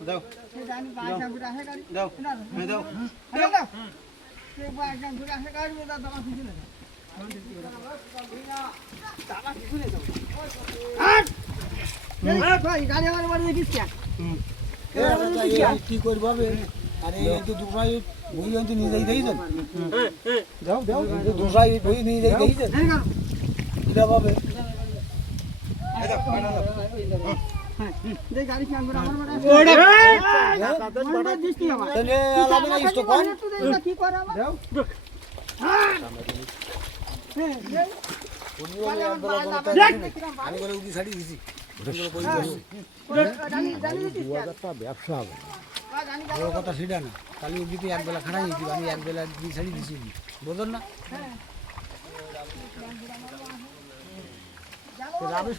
দাও দাও দাও কি করবো আরে দুটাই বই নিজেই দিয়েছেন যাও যাও দুটাই বই নিজেই দিয়েছেন এটা পাবে ব্যবসা হবে বড় কথা সেটা না কালি যদি একবেলা খাড়াই দিই আমি একবেলা দুই শাড়ি দিছি বোঝেন না রামেশ